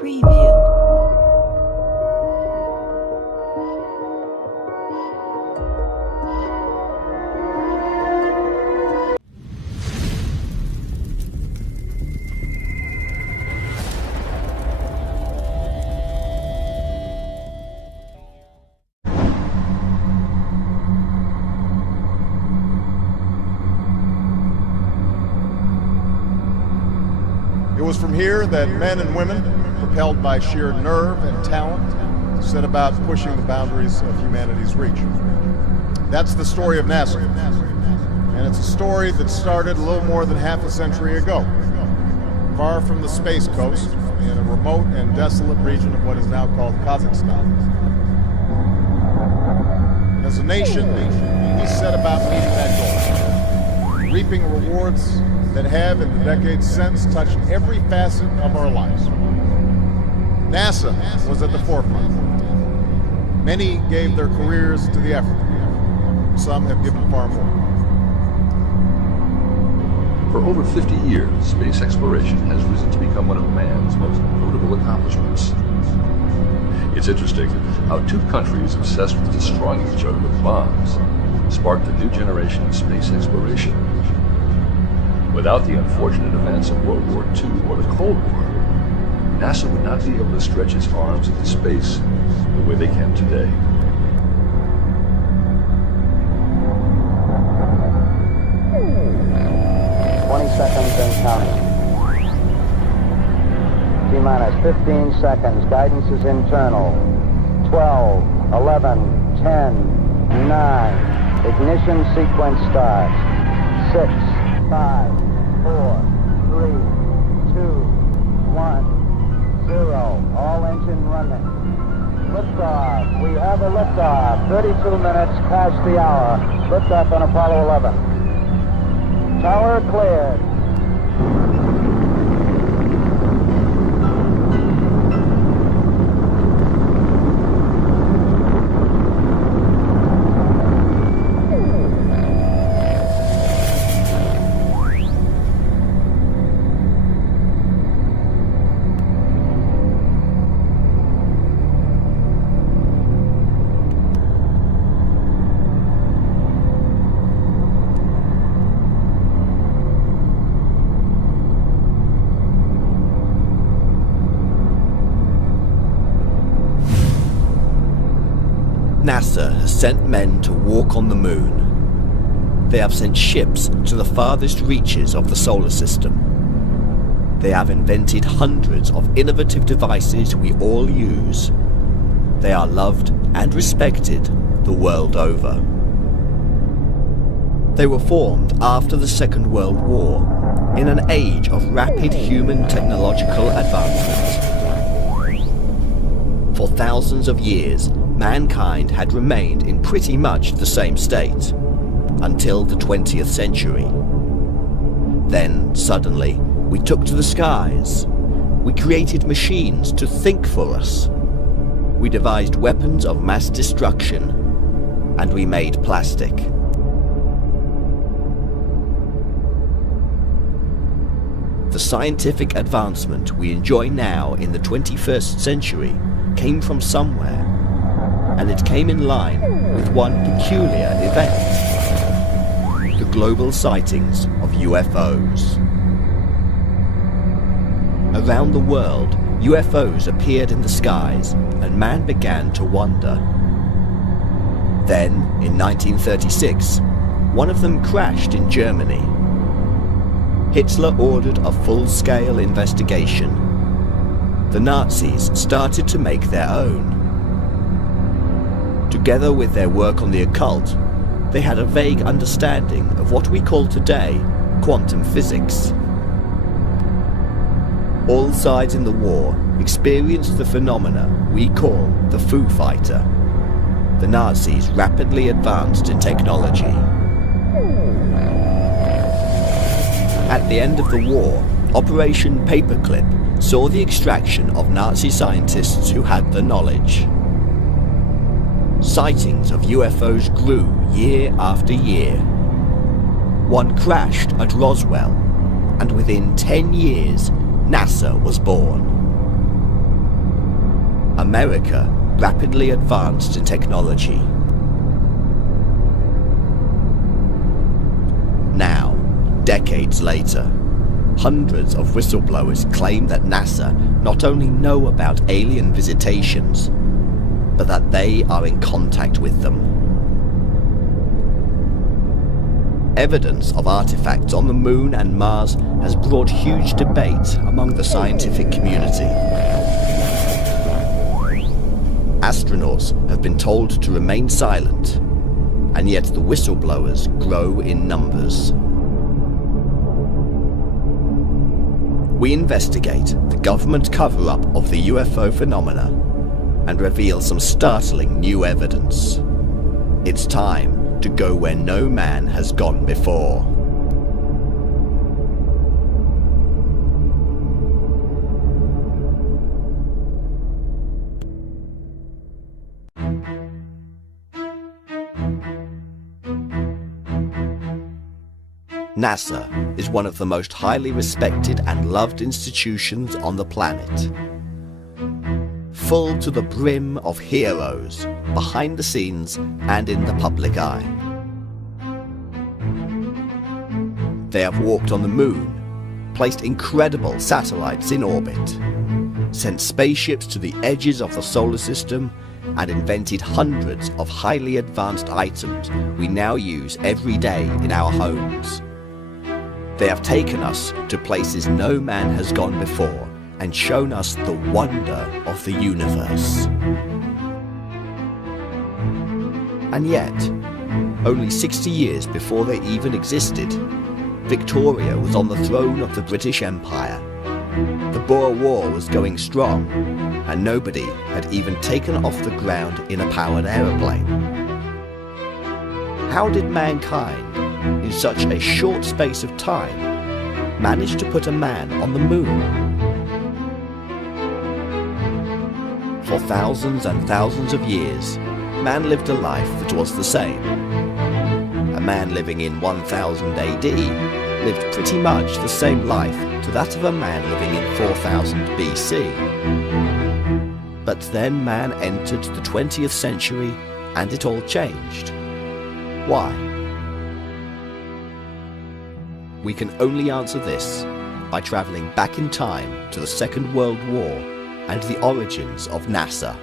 Preview. It was from here that men and women, propelled by sheer nerve and talent, set about pushing the boundaries of humanity's reach. That's the story of NASA, and it's a story that started a little more than half a century ago, far from the Space Coast, in a remote and desolate region of what is now called Kazakhstan. As a nation, we set about meeting that goal, reaping rewards that have, in the decades since, touched every facet of our lives. NASA was at the forefront. Many gave their careers to the effort. Some have given far more. For over 50 years, space exploration has risen to become one of man's most notable accomplishments. It's interesting how two countries obsessed with destroying each other with bombs sparked a new generation of space exploration. Without the unfortunate events of World War II or the Cold War, NASA would not be able to stretch its arms into space the way they can today. Seconds and counting. T-minus 15 seconds. Guidance is internal. 12, 11, 10, 9. Ignition sequence starts. 6, 5, 4, 3, 2, 1, 0. All engine running. Liftoff. We have a liftoff. 32 minutes past the hour. Liftoff on Apollo 11. Tower cleared. NASA has sent men to walk on the moon. They have sent ships to the farthest reaches of the solar system. They have invented hundreds of innovative devices we all use. They are loved and respected the world over. They were formed after the Second World War, in an age of rapid human technological advancement. For thousands of years, mankind had remained in pretty much the same state, until the 20th century. Then, suddenly, we took to the skies. We created machines to think for us. We devised weapons of mass destruction, and we made plastic. The scientific advancement we enjoy now in the 21st century came from somewhere, and it came in line with one peculiar event: the global sightings of UFOs. Around the world, UFOs appeared in the skies, and man began to wonder. Then, in 1936, one of them crashed in Germany. Hitler ordered a full-scale investigation. The Nazis started to make their own. Together with their work on the occult, they had a vague understanding of what we call today quantum physics. All sides in the war experienced the phenomena we call the Foo Fighter. The Nazis rapidly advanced in technology. At the end of the war, Operation Paperclip saw the extraction of Nazi scientists who had the knowledge. Sightings of UFOs grew year after year. One crashed at Roswell, and within 10 years, NASA was born. America rapidly advanced in technology. Now, decades later, hundreds of whistleblowers claim that NASA not only know about alien visitations, but that they are in contact with them. Evidence of artifacts on the Moon and Mars has brought huge debate among the scientific community. Astronauts have been told to remain silent, and yet the whistleblowers grow in numbers. We investigate the government cover-up of the UFO phenomena and reveal some startling new evidence. It's time to go where no man has gone before. NASA is one of the most highly respected and loved institutions on the planet. Full to the brim of heroes, behind the scenes and in the public eye. They have walked on the Moon, placed incredible satellites in orbit, sent spaceships to the edges of the solar system, and invented hundreds of highly advanced items we now use every day in our homes. They have taken us to places no man has gone before and shown us the wonder of the universe. And yet, only 60 years before they even existed, Victoria was on the throne of the British Empire. The Boer War was going strong, and nobody had even taken off the ground in a powered aeroplane. How did mankind, in such a short space of time, manage to put a man on the Moon? For thousands and thousands of years, man lived a life that was the same. A man living in 1000 AD lived pretty much the same life to that of a man living in 4000 BC. But then man entered the 20th century and it all changed. Why? We can only answer this by travelling back in time to the Second World War and the origins of NASA.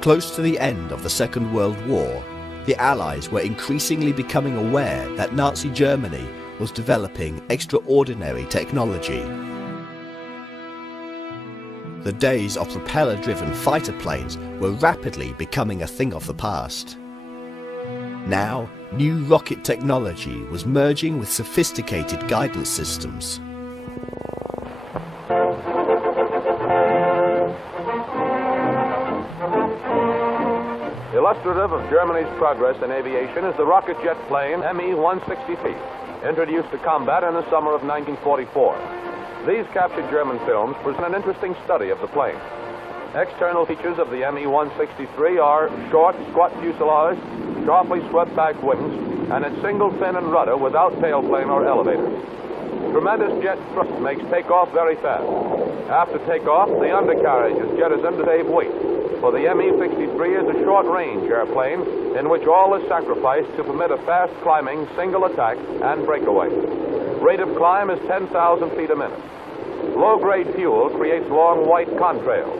Close to the end of the Second World War, the Allies were increasingly becoming aware that Nazi Germany was developing extraordinary technology. The days of propeller-driven fighter planes were rapidly becoming a thing of the past. Now, new rocket technology was merging with sophisticated guidance systems. Illustrative of Germany's progress in aviation is the rocket jet plane Me-160P, introduced to combat in the summer of 1944. These captured German films present an interesting study of the plane. External features of the Me-163 are short, squat fuselage, sharply swept-back wings, and its single fin and rudder without tailplane or elevators. Tremendous jet thrust makes takeoff very fast. After takeoff, the undercarriage is jettisoned to save weight, for the Me-63 is a short-range airplane in which all is sacrificed to permit a fast-climbing single attack and breakaway. Rate of climb is 10,000 feet a minute. Low-grade fuel creates long white contrails.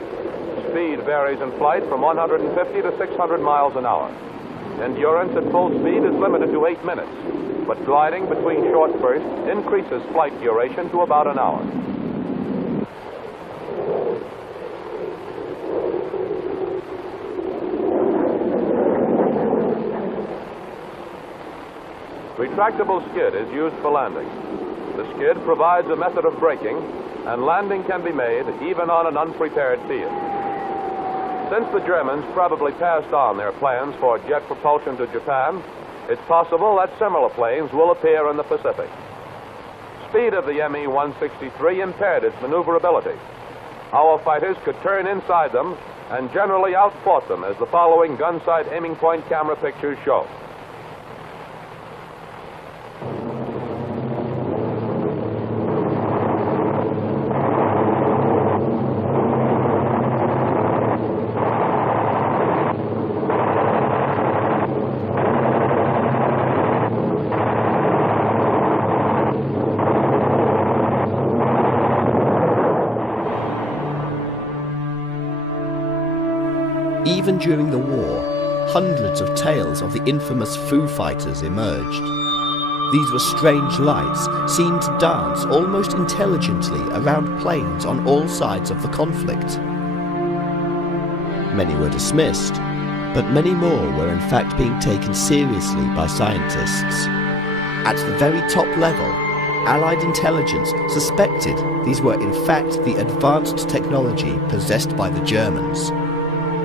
Speed varies in flight from 150 to 600 miles an hour. Endurance at full speed is limited to 8 minutes, but gliding between short bursts increases flight duration to about an hour. Retractable skid is used for landing. The skid provides a method of braking, and landing can be made even on an unprepared field. Since the Germans probably passed on their plans for jet propulsion to Japan, it's possible that similar planes will appear in the Pacific. Speed of the Me-163 impaired its maneuverability. Our fighters could turn inside them and generally outfought them, as the following gun sight aiming point camera pictures show. even during the war, hundreds of tales of the infamous Foo Fighters emerged. These were strange lights seen to dance almost intelligently around planes on all sides of the conflict. Many were dismissed, but many more were in fact being taken seriously by scientists. At the very top level, Allied intelligence suspected these were in fact the advanced technology possessed by the Germans.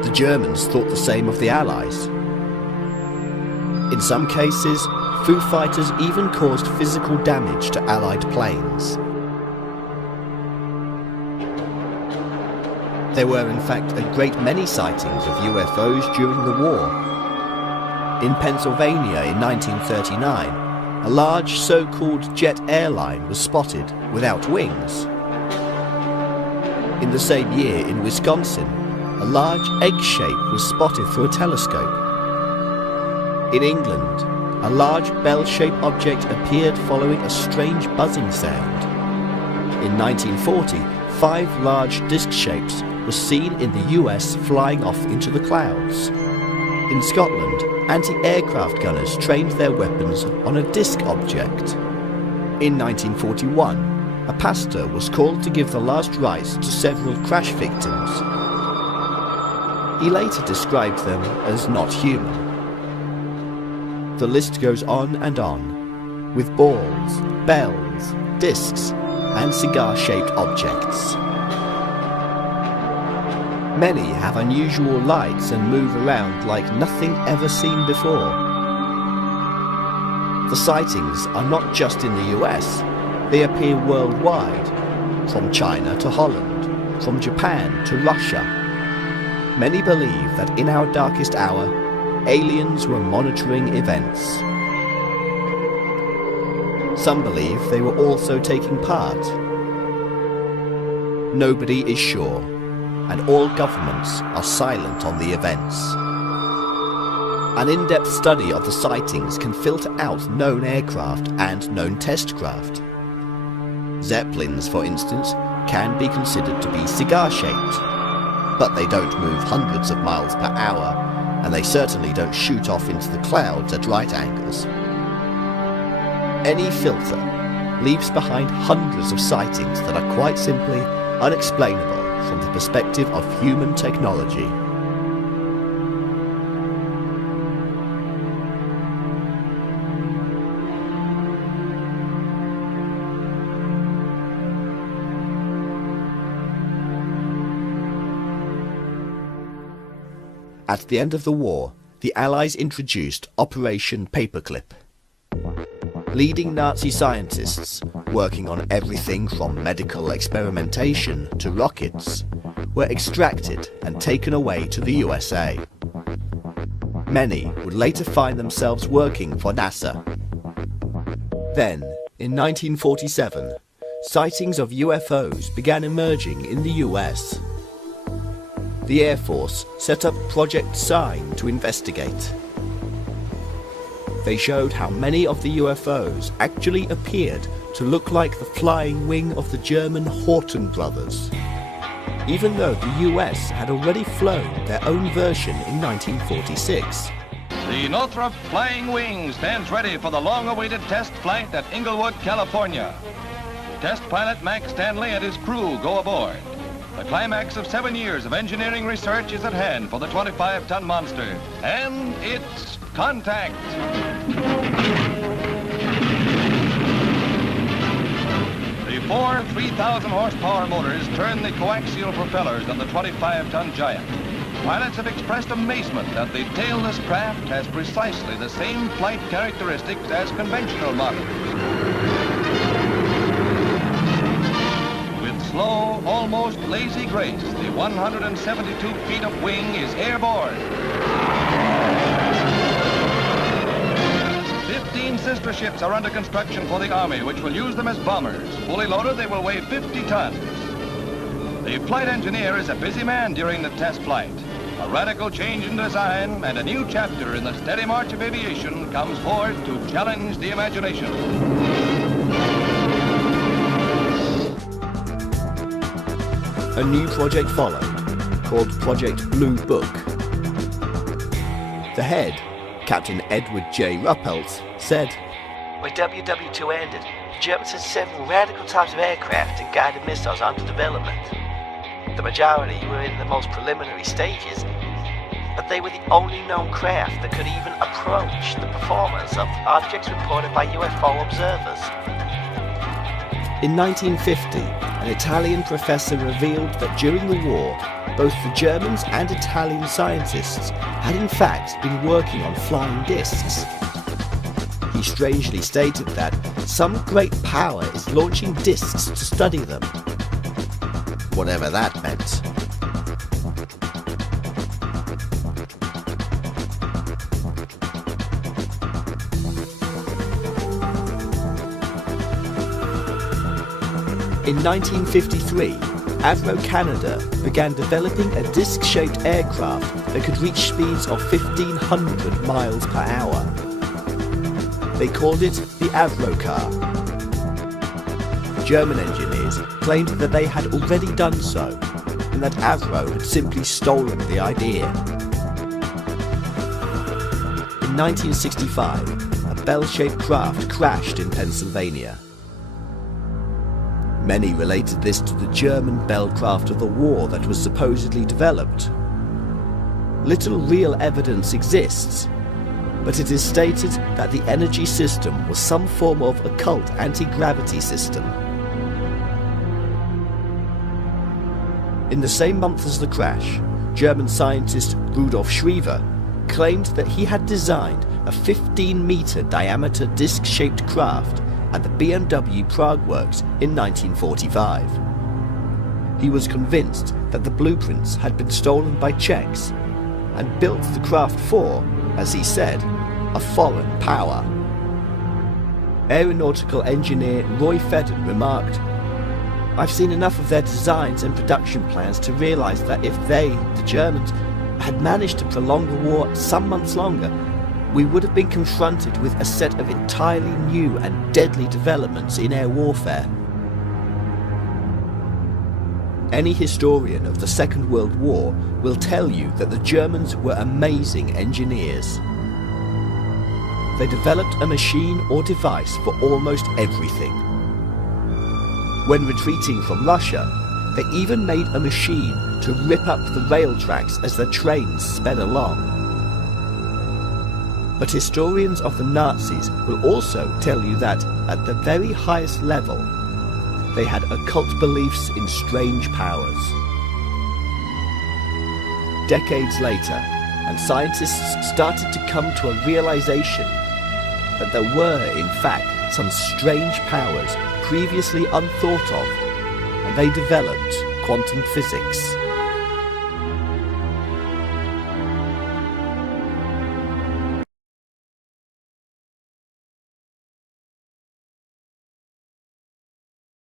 The Germans thought the same of the Allies. In some cases, Foo Fighters even caused physical damage to Allied planes. There were in fact a great many sightings of UFOs during the war. In Pennsylvania in 1939, a large so-called jet airline was spotted without wings. In the same year in Wisconsin, a large egg shape was spotted through a telescope. In England, a large bell-shaped object appeared following a strange buzzing sound. In 1940, 5 large disc shapes were seen in the US flying off into the clouds. In Scotland, anti-aircraft gunners trained their weapons on a disc object. In 1941, a pastor was called to give the last rites to several crash victims. He later described them as not human. The list goes on, with balls, bells, discs, and cigar-shaped objects. Many have unusual lights and move around like nothing ever seen before. The sightings are not just in the US, they appear worldwide, from China to Holland, from Japan to Russia. Many believe that in our darkest hour, aliens were monitoring events. Some believe they were also taking part. Nobody is sure, and all governments are silent on the events. An in-depth study of the sightings can filter out known aircraft and known test craft. Zeppelins, for instance, can be considered to be cigar-shaped, but they don't move hundreds of miles per hour, and they certainly don't shoot off into the clouds at right angles. Any filter leaves behind hundreds of sightings that are quite simply unexplainable from the perspective of human technology. At the end of the war, the Allies introduced Operation Paperclip. Leading Nazi scientists, working on everything from medical experimentation to rockets, were extracted and taken away to the USA. Many would later find themselves working for NASA. Then, in 1947, sightings of UFOs began emerging in the US. The Air Force set up Project Sign to investigate. They showed how many of the UFOs actually appeared to look like the flying wing of the German Horten brothers, even though the US had already flown their own version in 1946. The Northrop Flying Wing stands ready for the long-awaited test flight at Inglewood, California. Test pilot Max Stanley and his crew go aboard. The climax of 7 years of engineering research is at hand for the 25-ton monster, and it's contact. The 4 3,000-horsepower motors turn the coaxial propellers of the 25-ton giant. Pilots have expressed amazement that the tailless craft has precisely the same flight characteristics as conventional models. Slow, almost lazy grace, the 172 feet of wing is airborne. 15 sister ships are under construction for the Army, which will use them as bombers. Fully loaded, they will weigh 50 tons. The flight engineer is a busy man during the test flight. A radical change in design and a new chapter in the steady march of aviation comes forward to challenge the imagination. A new project followed, called Project Blue Book. The head, Captain Edward J. Ruppelt, said, When WW2 ended, the Germans had several radical types of aircraft and guided missiles under development. The majority were in the most preliminary stages, but they were the only known craft that could even approach the performance of objects reported by UFO observers. In 1950, an Italian professor revealed that during the war, both the Germans and Italian scientists had in fact been working on flying discs. He strangely stated that some great power is launching discs to study them. Whatever that meant. In 1953, Avro Canada began developing a disc-shaped aircraft that could reach speeds of 1,500 miles per hour. They called it the Avro car. German engineers claimed that they had already done so, and that Avro had simply stolen the idea. In 1965, a bell-shaped craft crashed in Pennsylvania. Many related this to the German bell craft of the war that was supposedly developed. Little real evidence exists, but it is stated that the energy system was some form of occult anti-gravity system. In the same month as the crash, German scientist Rudolf Schriever claimed that he had designed a 15-meter diameter disc-shaped craft at the BMW Prague Works in 1945. He was convinced that the blueprints had been stolen by Czechs and built the craft for, as he said, a foreign power. Aeronautical engineer Roy Fedden remarked, "I've seen enough of their designs and production plans to realise that if they, the Germans, had managed to prolong the war some months longer, we would have been confronted with a set of entirely new and deadly developments in air warfare." Any historian of the Second World War will tell you that the Germans were amazing engineers. They developed a machine or device for almost everything. When retreating from Russia, they even made a machine to rip up the rail tracks as the trains sped along. But historians of the Nazis will also tell you that, at the very highest level, they had occult beliefs in strange powers. Decades later, and scientists started to come to a realization that there were, in fact, some strange powers previously unthought of, and they developed quantum physics.